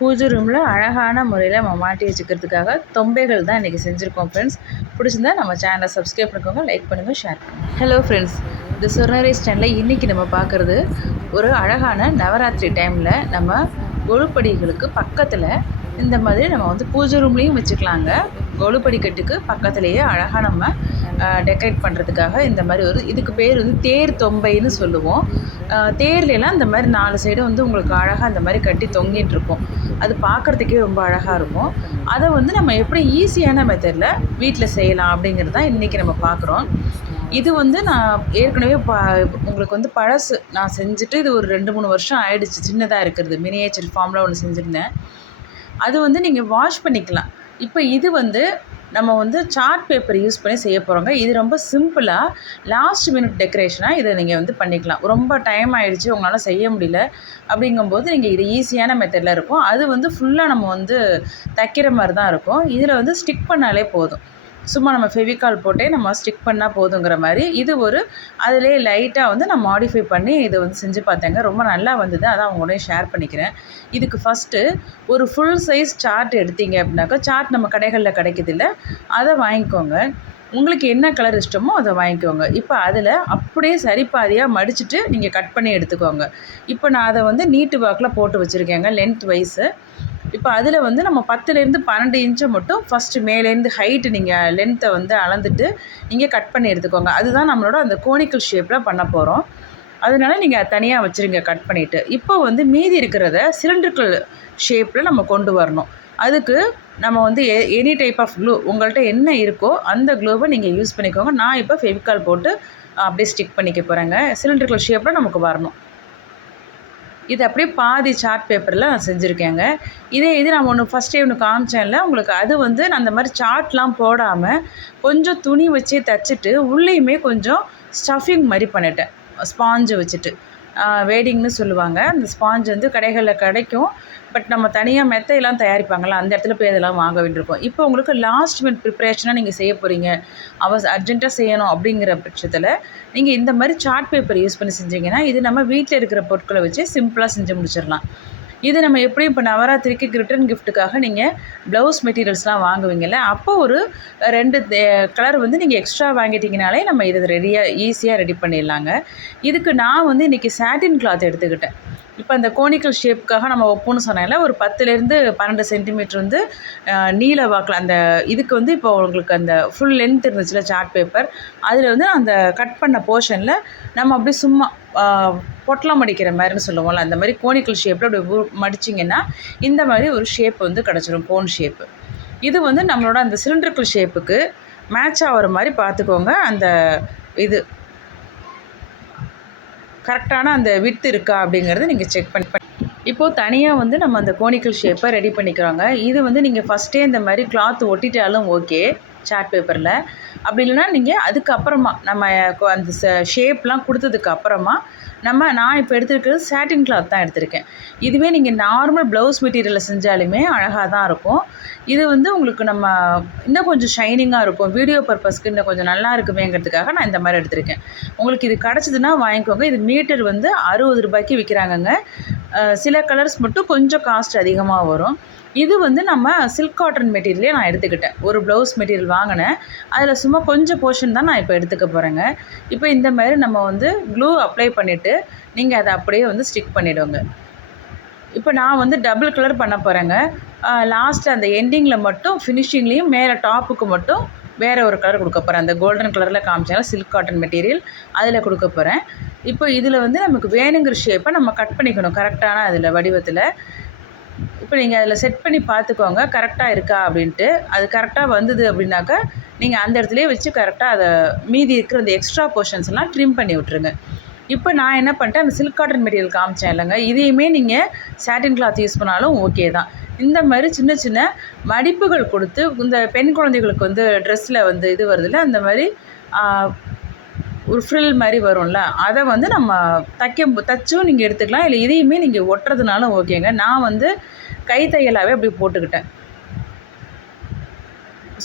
பூஜை ரூமில் அழகான முறையில் நம்ம மாட்டி வச்சுக்கிறதுக்காக தொம்பைகள் தான் இன்றைக்கி செஞ்சுருக்கோம் ஃப்ரெண்ட்ஸ் பிடிச்சிருந்தா நம்ம சேனலை சப்ஸ்கிரைப் பண்ணிக்கோங்க லைக் பண்ணுங்கள் ஷேர் பண்ணுங்கள் ஹலோ ஃப்ரெண்ட்ஸ் இந்த சொர்ணரை ஸ்டாண்டில் இன்றைக்கி நம்ம பார்க்குறது ஒரு அழகான நவராத்திரி டைமில் நம்ம கொழுப்படிகளுக்கு பக்கத்தில் இந்த மாதிரி நம்ம வந்து பூஜை ரூம்லேயும் வச்சுக்கலாங்க. கொழுப்படி கட்டுக்கு பக்கத்துலேயே அழகாக நம்ம டெக்கரேட் பண்ணுறதுக்காக இந்த மாதிரி ஒரு இதுக்கு பேர் வந்து தேர் தொம்பைன்னு சொல்லுவோம். தேர்லலாம் இந்த மாதிரி நாலு சைடும் வந்து உங்களுக்கு அழகாக அந்த மாதிரி கட்டி தொங்கிட்டு இருக்கும். அது பார்க்குறதுக்கே ரொம்ப அழகாக இருக்கும். அதை வந்து நம்ம எப்படி ஈஸியான மெத்தடில் வீட்டில் செய்யலாம் அப்படிங்கிறது தான் இன்றைக்கி நம்ம பார்க்குறோம். இது வந்து நான் ஏற்கனவே ப உங்களுக்கு வந்து பழசு நான் செஞ்சுட்டு இது ஒரு ரெண்டு மூணு வருஷம் ஆயிடுச்சு. சின்னதாக இருக்கிறது. மினியேச்சர் ஃபார்மில் ஒன்று செஞ்சுருந்தேன். அது வந்து நீங்கள் வாஷ் பண்ணிக்கலாம். இப்போ இது வந்து நம்ம வந்து சார்ட் பேப்பர் யூஸ் பண்ணி செய்ய போகிறோங்க இது ரொம்ப சிம்பிளாக லாஸ்ட் மினிட் டெக்கரேஷனாக இதை நீங்கள் வந்து பண்ணிக்கலாம். ரொம்ப டைம் ஆகிடுச்சு உங்களால் செய்ய முடியல. அப்படிங்கும்போது நீங்கள் இது ஈஸியான மெத்தடில் இருக்கும். அது வந்து ஃபுல்லாக நம்ம வந்து தைக்கிற மாதிரி தான் இருக்கும். இதில் வந்து ஸ்டிக் பண்ணாலே போதும். சும்மா நம்ம ஃபெவிகால் போட்டே நம்ம ஸ்டிக் பண்ணால் போதுங்கிற மாதிரி இது ஒரு அதிலே லைட்டாக வந்து நான் மாடிஃபை பண்ணி இதை வந்து செஞ்சு பார்த்தேங்க. ரொம்ப நல்லா வந்தது. அதான் உங்களோட ஷேர் பண்ணிக்கிறேன். இதுக்கு ஃபஸ்ட்டு ஒரு ஃபுல் சைஸ் சார்ட் எடுத்தீங்க அப்படின்னாக்கா சார்ட் நம்ம கடைகளில் கிடைக்கிது இல்லை அதை வாங்கிக்கோங்க. உங்களுக்கு என்ன கலர் இஷ்டமோ அதை வாங்கிக்கோங்க. இப்போ அதில் அப்படியே சரிப்பாதியாக மடிச்சுட்டு நீங்கள் கட் பண்ணி எடுத்துக்கோங்க. இப்போ நான் அதை வந்து நீட்டு வாக்கில் போட்டு வச்சுருக்கேங்க லென்த் வைஸு இப்போ அதில் வந்து நம்ம பத்துலேருந்து பன்னெண்டு இன்ச்சை மட்டும் ஃபஸ்ட்டு மேலேருந்து ஹைட்டு நீங்கள் லென்த்தை வந்து அளந்துட்டு நீங்கள் கட் பண்ணி எடுத்துக்கோங்க. அதுதான் நம்மளோட அந்த கோனிக்கல் ஷேப்பில் பண்ண போகிறோம் அதனால் நீங்கள் தனியாக வச்சுருங்க கட் பண்ணிவிட்டு இப்போ வந்து மீதி இருக்கிறத சிலிண்டர்கள் ஷேப்பில் நம்ம கொண்டு வரணும். அதுக்கு நம்ம வந்து a any type of clue உங்கள்கிட்ட என்ன இருக்கோ அந்த க்ளூவை நீங்கள் யூஸ் பண்ணிக்கோங்க. நான் இப்போ ஃபெவிக்கால் போட்டு அப்படியே ஸ்டிக் பண்ணிக்க போகிறேங்க சிலிண்டர்கள் ஷேப்பில் நமக்கு வரணும். இது அப்படியே பாதி சார்ட் பேப்பரில் நான் செஞ்சுருக்கேங்க. இதே இது நான் ஒன்று ஃபஸ்ட்டே ஒன்று காமிச்சேன்ல உங்களுக்கு அது வந்து நான் அந்த மாதிரி சார்ட்லாம் போடாமல் கொஞ்சம் துணி வச்சு தைச்சிட்டு உள்ளேயுமே கொஞ்சம் ஸ்டஃபிங் மாதிரி பண்ணிட்டேன். ஸ்பாஞ்சு வச்சுட்டு. வேடிங்னு சொல்லுவாங்க. அந்த ஸ்பாஞ்ச் வந்து கடைகளில் கிடைக்கும். பட் நம்ம தனியாக மெத்தையெல்லாம் தயாரிப்பாங்களா அந்த இடத்துல போய் அதெல்லாம் வாங்க வேண்டியிருக்கும். இப்போ உங்களுக்கு லாஸ்ட் மினிட் ப்ரிப்ரேஷனாக நீங்கள் செய்ய போகிறீங்க அவ அர்ஜென்ட்டாக செய்யணும் அப்படிங்கிற பட்சத்தில் நீங்கள் இந்த மாதிரி சார்ட் பேப்பர் யூஸ் பண்ணி செஞ்சீங்கன்னா இது நம்ம வீட்டில் இருக்கிற பொருட்களை வச்சு சிம்பிளாக செஞ்சு முடிச்சிடலாம். இது நம்ம எப்படி இப்போ நவராத்திரிக்கு ரிட்டன் கிஃப்ட்டுக்காக நீங்கள் ப்ளவுஸ் மெட்டீரியல்ஸ்லாம் வாங்குவீங்கள்ல அப்போ ஒரு ரெண்டு கலர் வந்து நீங்கள் எக்ஸ்ட்ரா வாங்கிட்டீங்கனாலே நம்ம இதை ரெடியாக ஈஸியாக ரெடி பண்ணிடலாங்க. இதுக்கு நான் வந்து இன்றைக்கி சாட்டின் கிளாத் எடுத்துக்கிட்டேன். இப்போ அந்த கோனிக்கல் ஷேப்புக்காக நம்ம ஒப்புன்னு சொன்னால ஒரு பத்துலேருந்து பன்னெண்டு சென்டிமீட்டர் வந்து நீல வாக்கில் அந்த இதுக்கு வந்து இப்போ உங்களுக்கு அந்த ஃபுல் லென்த் இருந்துச்சுல சார்ட் பேப்பர் அதில் வந்து அந்த கட் பண்ண போர்ஷனில் நம்ம அப்படியே சும்மா பொட்டலம் மடிக்கிற மாதிரின்னு சொல்லுவோம்ல அந்த மாதிரி கோனிக்கல் ஷேப்பில் அப்படி மடிச்சிங்கன்னா இந்த மாதிரி ஒரு ஷேப் வந்து கிடச்சிரும் கோன் ஷேப்பு இது வந்து நம்மளோட அந்த சிலிண்ட்ரிக்கல் ஷேப்புக்கு மேட்ச் ஆகிற மாதிரி பார்த்துக்கோங்க அந்த இது கரெக்டான அந்த வித்து இருக்கா அப்படிங்கிறத நீங்கள் செக் பண்ணி இப்போது தனியாக வந்து நம்ம அந்த கோனிக்கல் ஷேப்பை ரெடி பண்ணிக்கிறோங்க. இது வந்து நீங்கள் ஃபஸ்ட்டே இந்த மாதிரி கிளாத் ஒட்டிட்டாலும் ஓகே சார்ட் பேப்பரில் அப்படி இல்லைன்னா நீங்கள் அதுக்கப்புறமா நம்ம அந்த ஷேப்லாம் கொடுத்ததுக்கு அப்புறமா நம்ம நான் இப்போ எடுத்துருக்கிறது சாட்டின் கிளாத் தான் எடுத்திருக்கேன். இதுவே நீங்கள் நார்மல் ப்ளவுஸ் மெட்டீரியலில் செஞ்சாலுமே அழகாக தான் இருக்கும். இது வந்து உங்களுக்கு நம்ம இன்னும் கொஞ்சம் ஷைனிங்காக இருக்கும். வீடியோ பர்பஸ்க்கு இன்னும் கொஞ்சம் நல்லா இருக்குமேங்கிறதுக்காக நான் இந்த மாதிரி எடுத்திருக்கேன். உங்களுக்கு இது கிடச்சிதுன்னா வாங்கிக்கோங்க. இது மீட்டர் வந்து அறுபது ரூபாய்க்கு விற்கிறாங்கங்க சில கலர்ஸ் மட்டும் கொஞ்சம் காஸ்ட் அதிகமாக வரும். இது வந்து நம்ம சில்க் காட்டன் மெட்டீரியலே நான் எடுத்துக்கிட்டேன். ஒரு ப்ளவுஸ் மெட்டீரியல் வாங்கினேன். அதில் சும்மா கொஞ்சம் போர்ஷன் தான் நான் இப்போ எடுத்துக்க போகிறேங்க இப்போ இந்த மாதிரி நம்ம வந்து க்ளூ அப்ளை பண்ணிவிட்டு நீங்கள் அதை அப்படியே வந்து ஸ்டிக் பண்ணிவிடுங்க இப்போ நான் வந்து டபுள் கலர் பண்ண போகிறேங்க லாஸ்ட்டு அந்த எண்டிங்கில் மட்டும் ஃபினிஷிங்லேயும் மேலே டாப்புக்கு மட்டும் வேறு ஒரு கலர் கொடுக்க போகிறேன் அந்த கோல்டன் கலரில் காமிச்சாலும் சில்க் காட்டன் மெட்டீரியல் அதில் கொடுக்க போகிறேன் இப்போ இதில் வந்து நமக்கு வேணுங்கிற ஷேப்பை நம்ம கட் பண்ணிக்கணும். கரெக்டான அதில் வடிவத்தில். இப்போ நீங்கள் அதில் செட் பண்ணி பார்த்துக்கோங்க கரெக்டாக இருக்கா அப்படின்ட்டு. அது கரெக்டாக வந்தது அப்படின்னாக்கா நீங்கள் அந்த இடத்துலையே வச்சு கரெக்டாக அதை மீதி இருக்கிற அந்த எக்ஸ்ட்ரா போர்ஷன்ஸ்லாம் ட்ரிம் பண்ணி விட்ருங்க இப்போ நான் என்ன பண்ணிட்டேன் அந்த சில்க் காட்டன் மெட்டீரியல் காமிச்சேன் இல்லைங்க. இதையுமே நீங்கள் சாட்டின் கிளாத் யூஸ் பண்ணாலும் ஓகே தான். இந்த மாதிரி சின்ன சின்ன மடிப்புகள் கொடுத்து இந்த பெண் குழந்தைகளுக்கு வந்து ட்ரெஸ்ஸில் வந்து இது வருதுல்ல அந்த மாதிரி ஒரு ஃப்ரில் மாதிரி வரும்ல அதை வந்து நம்ம தைக்க தைச்சும் நீங்கள் எடுத்துக்கலாம். இல்லை இதையுமே நீங்கள் ஒட்டுறதுனாலும் ஓகேங்க நான் வந்து கை தையலாகவே அப்படி போட்டுக்கிட்டேன்.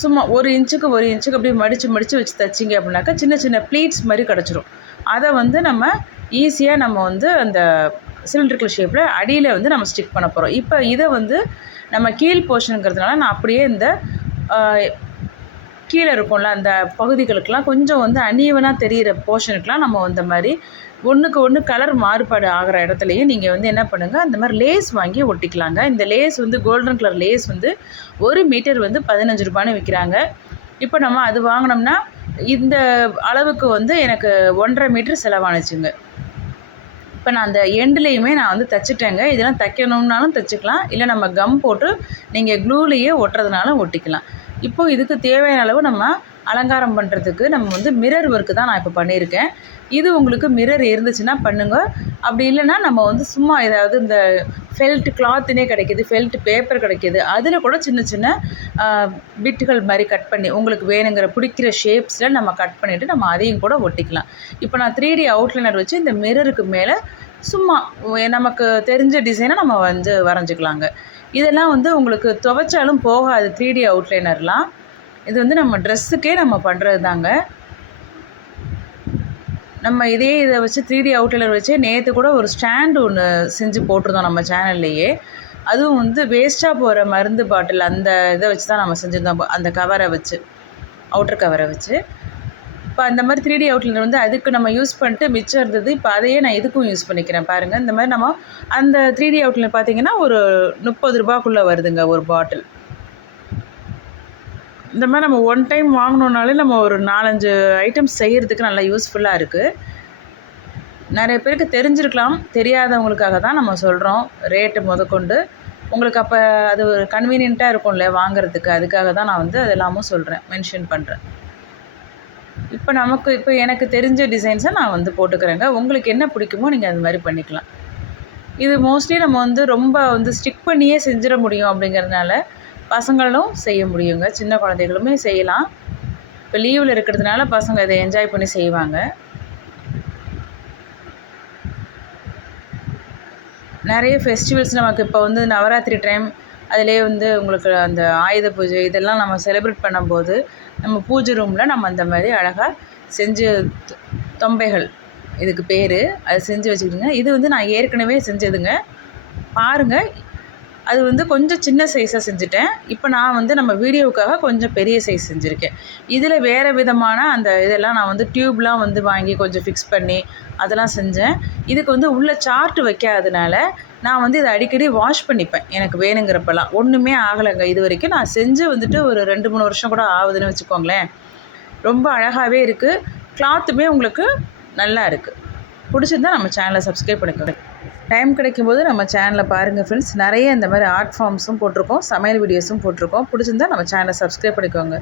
சும்மா ஒரு இன்ச்சுக்கு ஒரு இன்ச்சுக்கு அப்படியே மடித்து மடித்து வச்சு தைச்சிங்க அப்படின்னாக்கா சின்ன சின்ன ப்ளீட்ஸ் மாதிரி கிடச்சிரும். அதை வந்து நம்ம ஈஸியாக நம்ம வந்து அந்த சிலிண்ட்ரிக்கல் ஷேப்பில் அடியில் வந்து நம்ம ஸ்டிக் பண்ண போகிறோம் இப்போ இதை வந்து நம்ம கீழ் போர்ஷனுங்கிறதுனால நான் அப்படியே இந்த கீழே இருக்கும்ல அந்த பகுதிகளுக்கெல்லாம் கொஞ்சம் வந்து அனீவனாக தெரிகிற போர்ஷனுக்கெலாம் நம்ம இந்த மாதிரி ஒன்றுக்கு ஒன்று கலர் மாறுபாடு ஆகிற இடத்துலையும் நீங்கள் வந்து என்ன பண்ணுங்கள் அந்த மாதிரி லேஸ் வாங்கி ஒட்டிக்கலாங்க. இந்த லேஸ் வந்து கோல்டன் கலர் லேஸ் வந்து ஒரு மீட்டர் வந்து பதினஞ்சு ரூபான்னு விற்கிறாங்க இப்போ நம்ம அது வாங்கினோம்னா இந்த அளவுக்கு வந்து எனக்கு ஒன்றரை மீட்டர் செலவானுச்சுங்க. இப்போ நான் அந்த எண்டுலேயுமே நான் வந்து தைச்சிட்டேங்க. இதெல்லாம் தைக்கணும்னாலும் தைச்சிக்கலாம். இல்லை நம்ம கம் போட்டு நீங்கள் க்ளூலேயே ஒட்டுறதுனாலும் ஒட்டிக்கலாம். இப்போ இதுக்கு தேவையான அளவு நம்ம அலங்காரம் பண்ணுறதுக்கு நம்ம வந்து மிரர் ஒர்க்கு தான் நான் இப்போ பண்ணியிருக்கேன். இது உங்களுக்கு மிரர் இருந்துச்சுன்னா பண்ணுங்கள் அப்படி இல்லைன்னா நம்ம வந்து சும்மா ஏதாவது இந்த ஃபெல்ட் கிளாத்துனே கிடைக்கிது ஃபெல்ட் பேப்பர் கிடைக்கிது. அதில் கூட சின்ன சின்ன பிட்டுகள் மாதிரி கட் பண்ணி உங்களுக்கு வேணுங்கிற பிடிக்கிற ஷேப்ஸில் நம்ம கட் பண்ணிவிட்டு நம்ம அதையும் கூட ஒட்டிக்கலாம். இப்போ நான் த்ரீ டி அவுட்லைனர் வச்சு இந்த மிரருக்கு மேலே சும்மா நமக்கு தெரிஞ்ச டிசைனை நம்ம வந்து வரைஞ்சிக்கலாங்க. இதெல்லாம் வந்து உங்களுக்கு துவைச்சாலும் போகாது த்ரீ டி அவுட்லைனர்லாம் இது வந்து நம்ம ட்ரெஸ்ஸுக்கே நம்ம பண்ணுறது தாங்க நம்ம இதே இதை வச்சு த்ரீ டி அவுட்லைனர் வச்சு நேற்று கூட ஒரு ஸ்டாண்டு ஒன்று செஞ்சு போட்டிருந்தோம் நம்ம சேனல்லையே அதுவும் வந்து வேஸ்ட்டாக போகிற மருந்து பாட்டில் அந்த இதை வச்சு தான் நம்ம செஞ்சுருந்தோம். அந்த கவரை வச்சு அவுட்டர் கவரை வச்சு. இப்போ அந்த மாதிரி த்ரீ டி அவுட்லைனர் வந்து அதுக்கு நம்ம யூஸ் பண்ணிட்டு மிச்சம் இருந்தது இப்போ அதையே நான் எதுக்கும் யூஸ் பண்ணிக்கிறேன் பாருங்கள் இந்த மாதிரி நம்ம அந்த த்ரீ டி அவுட்லைனர் பார்த்தீங்கன்னா ஒரு முப்பது ரூபாக்குள்ளே வருதுங்க ஒரு பாட்டில் இந்த மாதிரி நம்ம ஒன் டைம் வாங்கினோன்னாலே நம்ம ஒரு நாலஞ்சு ஐட்டம்ஸ் செய்கிறதுக்கு நல்லா யூஸ்ஃபுல்லாக இருக்குது நிறைய பேருக்கு தெரிஞ்சிருக்கலாம் தெரியாதவங்களுக்காக தான் நம்ம சொல்கிறோம் ரேட்டு முதற்கொண்டு. உங்களுக்கு அப்போ அது ஒரு கன்வீனியண்ட்டாக இருக்கும்ல வாங்குறதுக்கு அதுக்காக தான் நான் வந்து அதெல்லாமும் சொல்கிறேன் மென்ஷன் பண்ணுறேன் இப்போ நமக்கு இப்போ எனக்கு தெரிஞ்ச டிசைன்ஸை நான் வந்து போட்டுக்கிறேங்க. உங்களுக்கு என்ன பிடிக்குமோ நீங்கள் அது மாதிரி பண்ணிக்கலாம். இது மோஸ்ட்லி நம்ம வந்து ரொம்ப வந்து ஸ்டிக் பண்ணியே செஞ்சிட முடியும் அப்படிங்கிறதுனால பசங்களும் செய்ய முடியுங்க. சின்ன குழந்தைகளுமே செய்யலாம். இப்போ லீவில் இருக்கிறதுனால பசங்க இதை என்ஜாய் பண்ணி செய்வாங்க. நிறைய ஃபெஸ்டிவல்ஸ் நமக்கு இப்போ வந்து நவராத்திரி டைம் அதிலே வந்து உங்களுக்கு அந்த ஆயுத பூஜை இதெல்லாம் நம்ம செலிப்ரேட் பண்ணும்போது நம்ம பூஜை ரூமில் நம்ம அந்த மாதிரி அழகாக செஞ்சு தொ- தொம்பைகள். இதுக்கு பேர். அது செஞ்சு வச்சுக்கிட்டுங்க இது வந்து நான் ஏற்கனவே செஞ்சதுங்க. பாருங்கள் அது வந்து கொஞ்சம் சின்ன சைஸாக செஞ்சுட்டேன். இப்போ நான் வந்து நம்ம வீடியோவுக்காக கொஞ்சம் பெரிய சைஸ் செஞ்சுருக்கேன். இதில் வேறு விதமான அந்த இதெல்லாம் நான் வந்து டியூப்லாம் வந்து வாங்கி கொஞ்சம் ஃபிக்ஸ் பண்ணி அதெல்லாம் செஞ்சேன். இதுக்கு வந்து உள்ளே சார்ட் வைக்காதனால நான் வந்து இதை அடிக்கடி வாஷ் பண்ணிப்பேன். எனக்கு வேணுங்கிறப்பெல்லாம். ஒன்றுமே ஆகலைங்க. இது வரைக்கும் நான் செஞ்சு வந்துட்டு ஒரு ரெண்டு மூணு வருஷம் கூட ஆகுதுன்னு வச்சுக்கோங்களேன். ரொம்ப அழகாகவே இருக்குது கிளாத்துமே உங்களுக்கு நல்லா இருக்குது பிடிச்சிருந்தா நம்ம சேனலை சப்ஸ்கிரைப் பண்ணிக்கோங்க டைம் கிடைக்கும்போது நம்ம சேனலை பாருங்கள் ஃப்ரெண்ட்ஸ் நிறைய இந்த மாதிரி ஆர்ட் ஃபார்ம்ஸும் போட்டிருக்கோம். சமையல் வீடியோஸும் போட்டிருக்கோம். பிடிச்சிருந்தா நம்ம சேனலை சப்ஸ்கிரைப் பண்ணிக்கோங்க.